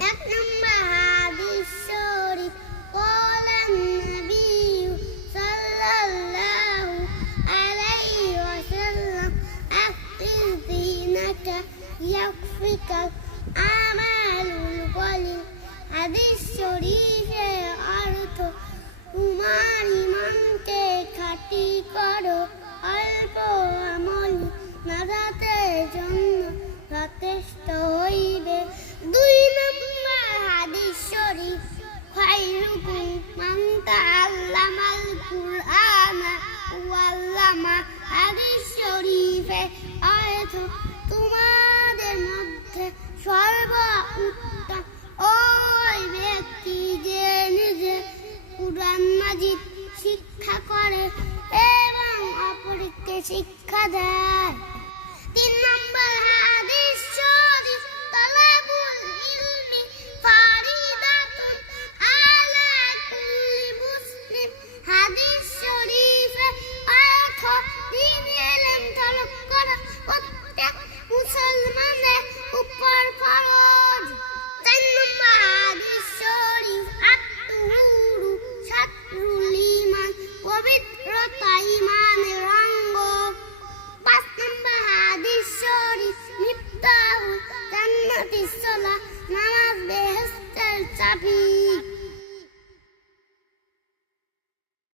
এক নম্বর হাদিস শরীফ قال النبي صلى الله عليه وسلم أحسن دينك يكفك الأعمال القليل হাদিস শরীফের অর্থ তোমার ঈমানকে খাঁটি করো, অল্প আমল নাজাতের জন্য যথেষ্ট হইবে। দুই নম্বর হাদিস শরীফ খায়রুকুম মান তাআল্লামাল কুরআনা ওয়া আল্লামা হাদিস শরীফের অর্থ তোমাদের মধ্যে সর্বোত্তম ওই ব্যক্তি যে নিজে কুরআন মাজিদ শিক্ষা করে এবং অপরকে শিক্ষা দেয়। তিন নম্বর হাদিস শরীফ তালাবুল ইলমি ফারিদাতুন আলা কুল্লি মুসলিম হাদিস শরীফের অর্থ দ্বীনি ইলম তলব করা প্রত্যেক মুসলমানের উপর ফরজ। চার নম্বর হাদিস শরীফ আত-তুহুরু শাতরুল ঈমান পবিত্রতা ঈমানের অঙ্গ। পাঁচ নম্বর হাদিস শরীফ মিফতাহুল জান্নাতিস সালাহ নামাজ বেহেশতের চাবি।